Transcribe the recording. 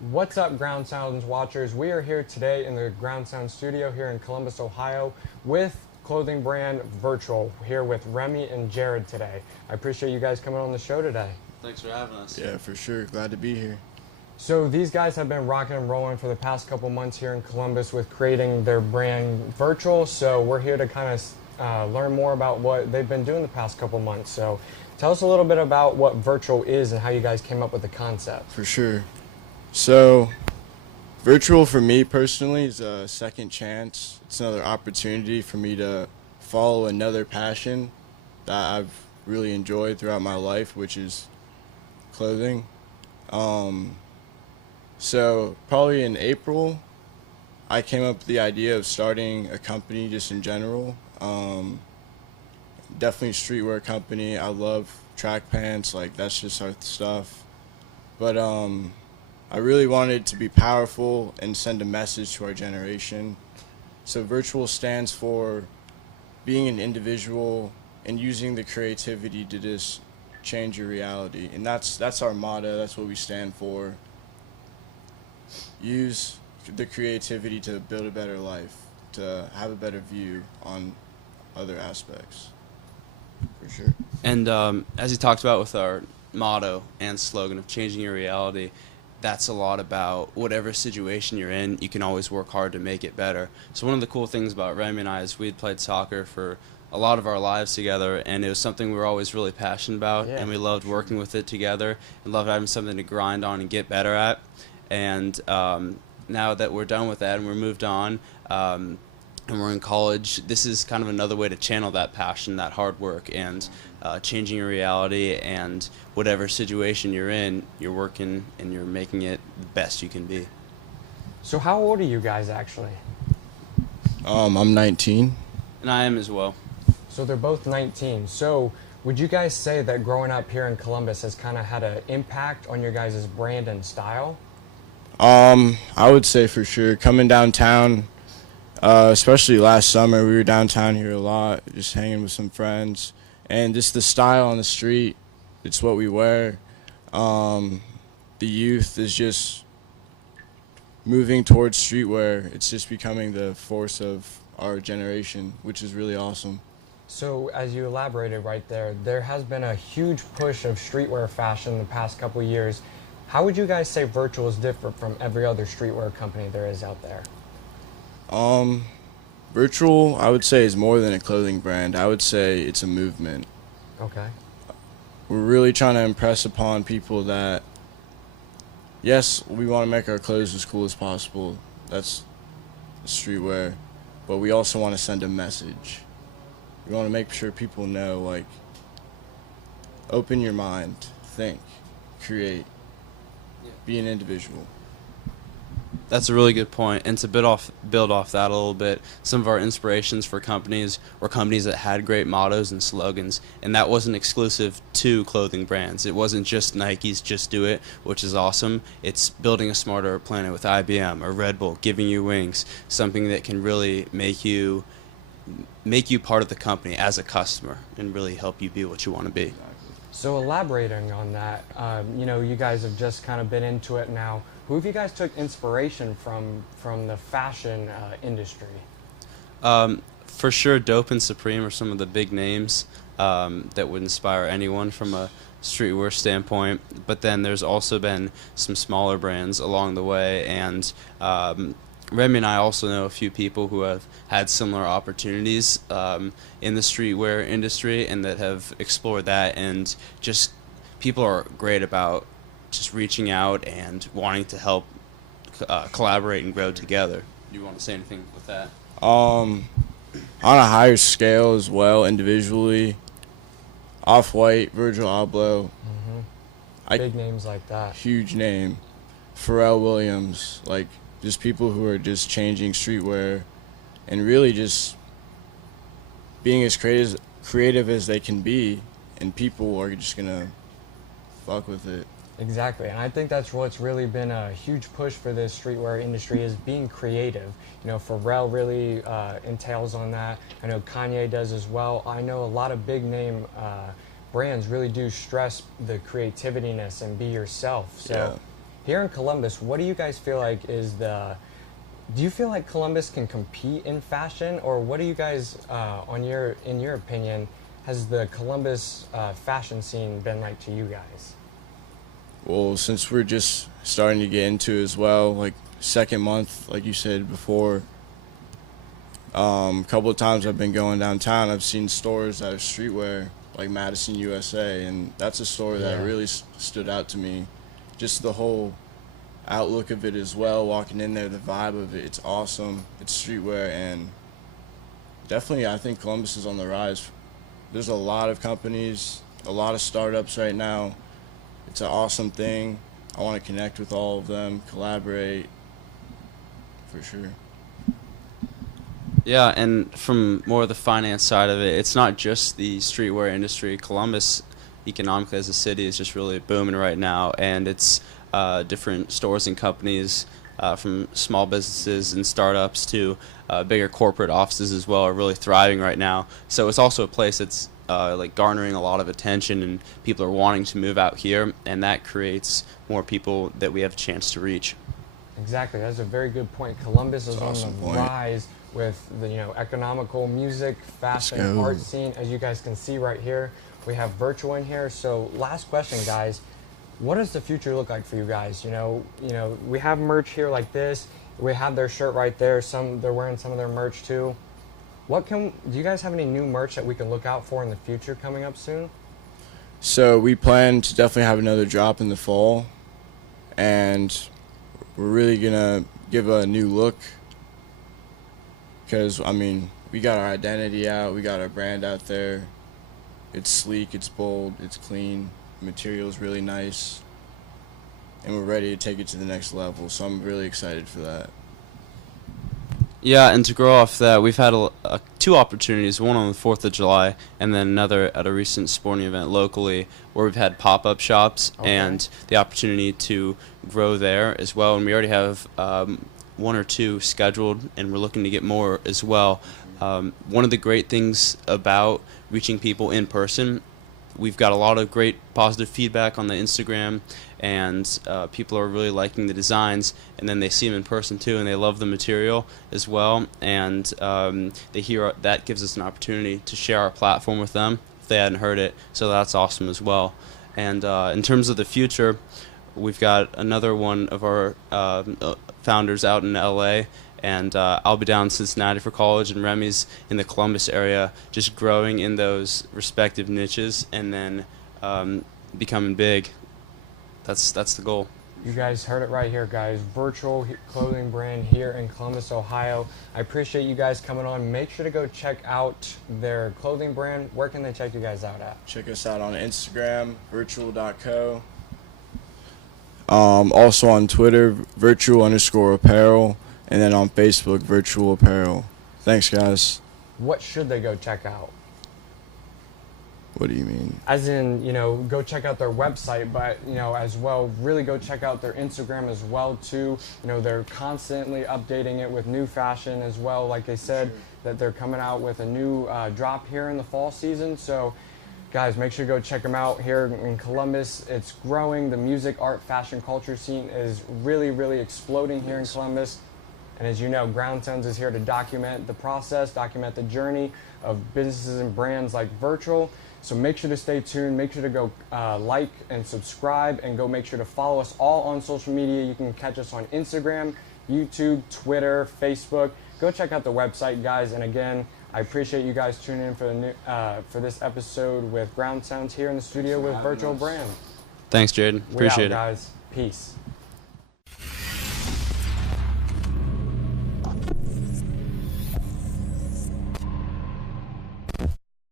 What's up, Ground Sounds watchers? We are here today in the Ground Sound studio here in Columbus, Ohio with clothing brand Vurtual, here with Remi and Jared today. I appreciate you guys coming on the show today. Thanks for having us. Yeah, for sure. Glad to be here. So these guys have been rocking and rolling for the past couple months here in Columbus with creating their brand Vurtual. So we're here to kind of learn more about what they've been doing the past couple months. So tell us a little bit about what Vurtual is and how you guys came up with the concept. For sure. So, Vurtual for me personally is a second chance. It's another opportunity for me to follow another passion that I've really enjoyed throughout my life, which is clothing. So probably in April, I came up with the idea of starting a company just in general. Definitely a streetwear company. I love track pants, like that's just our stuff. But I really wanted it to be powerful and send a message to our generation. So Vurtual stands for being an individual and using the creativity to just change your reality. And that's our motto, that's what we stand for. Use the creativity to build a better life, to have a better view on other aspects. For sure. And as you talked about with our motto and slogan of changing your reality, that's a lot about whatever situation you're in, you can always work hard to make it better. So one of the cool things about Remi and I is we had played soccer for a lot of our lives together, and it was something we were always really passionate about, and we loved working with it together and loved having something to grind on and get better at. And now that we're done with that and we're moved on and we're in college, this is kind of another way to channel that passion, that hard work, and changing your reality, and whatever situation you're in, you're working and you're making it the best you can be. So how old are you guys actually? I'm 19. And I am as well. So they're both 19. So would you guys say that growing up here in Columbus has kind of had an impact on your guys' brand and style? I would say for sure. Coming downtown, especially last summer, we were downtown here a lot, just hanging with some friends. And just the style on the street, it's what we wear. The youth is just moving towards streetwear. It's just becoming the force of our generation, which is really awesome. So as you elaborated right there, there has been a huge push of streetwear fashion the past couple years. How would you guys say Vurtual is different from every other streetwear company there is out there? Vurtual, I would say, is more than a clothing brand. I would say it's a movement. Okay. We're really trying to impress upon people that, yes, we want to make our clothes as cool as possible. That's streetwear. But we also want to send a message. We want to make sure people know, like, open your mind, think, create, be an individual. That's a really good point. And to build off that a little bit, some of our inspirations for companies were companies that had great mottos and slogans, and that wasn't exclusive to clothing brands. It wasn't just Nike's Just Do It, which is awesome. It's building a smarter planet with IBM or Red Bull, giving you wings, something that can really make you part of the company as a customer and really help you be what you want to be. So elaborating on that, you know, you guys have just kind of been into it now. Who have you guys took inspiration from the fashion industry? For sure, Dope and Supreme are some of the big names that would inspire anyone from a streetwear standpoint. But then there's also been some smaller brands along the way, and Remi and I also know a few people who have had similar opportunities in the streetwear industry and that have explored that, and just people are great about just reaching out and wanting to help collaborate and grow together. Do you want to say anything with that? On a higher scale as well, individually, Off-White, Virgil Abloh. Big names like that. Huge name. Pharrell Williams, like, just people who are just changing streetwear and really just being as creative as they can be, and people are just gonna fuck with it. Exactly, and I think that's what's really been a huge push for this streetwear industry is being creative. You know, Pharrell really entails on that. I know Kanye does as well. I know a lot of big name brands really do stress the creativeness and be yourself. So here in Columbus, what do you guys feel like is the, do you feel like Columbus can compete in fashion, or what do you guys, in your opinion, has the Columbus fashion scene been like to you guys? Well, since we're just starting to get into it as well, like second month, like you said before, a couple of times I've been going downtown, I've seen stores that are streetwear, like Madison, USA, and that's a store that really stood out to me. Just the whole outlook of it as well, walking in there, the vibe of it, it's awesome. It's streetwear, and definitely I think Columbus is on the rise. There's a lot of companies, a lot of startups right now. It's an awesome thing. I want to connect with all of them, collaborate, for sure. Yeah, and from more of the finance side of it, it's not just the streetwear industry. Columbus, economically as a city, is just really booming right now, and it's different stores and companies, from small businesses and startups to bigger corporate offices as well, are really thriving right now. So it's also a place that's like garnering a lot of attention, and people are wanting to move out here, and that creates more people that we have a chance to reach. Exactly, that's a very good point. Columbus is on the rise with the economical music, fashion, art scene. As you guys can see right here, we have Vurtual in here. So last question, guys. What does the future look like for you guys? We have merch here like this. We have their shirt right there. They're wearing some of their merch too. Do you guys have any new merch that we can look out for in the future coming up soon? So we plan to definitely have another drop in the fall, and we're really gonna give a new look, because I mean, we got our identity out, we got our brand out there. It's sleek, it's bold, it's clean, the material's really nice, and we're ready to take it to the next level, so I'm really excited for that. Yeah, and to grow off that, we've had two opportunities, one on the 4th of July and then another at a recent sporting event locally, where we've had pop-up shops and the opportunity to grow there as well. And we already have one or two scheduled, and we're looking to get more as well. One of the great things about reaching people in person, we've got a lot of great positive feedback on the Instagram, and people are really liking the designs, and then they see them in person too, and they love the material as well, and they hear that gives us an opportunity to share our platform with them if they hadn't heard it, so that's awesome as well. And in terms of the future, we've got another one of our founders out in LA, and I'll be down in Cincinnati for college, and Remi's in the Columbus area, just growing in those respective niches, and then becoming big. That's the goal. You guys heard it right here, guys. Vurtual clothing brand here in Columbus, Ohio. I appreciate you guys coming on. Make sure to go check out their clothing brand. Where can they check you guys out at? Check us out on Instagram, vurtual.co. Also on Twitter, Vurtual_apparel. And then on Facebook, Vurtual Apparel. Thanks, guys. What should they go check out? What do you mean? As in, go check out their website, but, as well, really go check out their Instagram as well, too. They're constantly updating it with new fashion as well. Like they said, that they're coming out with a new drop here in the fall season. So, guys, make sure to go check them out here in Columbus. It's growing. The music, art, fashion, culture scene is really, really exploding here in Columbus. And as you know, GroundSounds is here to document the process, document the journey of businesses and brands like Vurtual. So make sure to stay tuned. Make sure to go like and subscribe, and go make sure to follow us all on social media. You can catch us on Instagram, YouTube, Twitter, Facebook. Go check out the website, guys. And again, I appreciate you guys tuning in for this episode with GroundSounds here in the studio with Vurtual Brand. Thanks, Jared. Appreciate it, guys. Peace.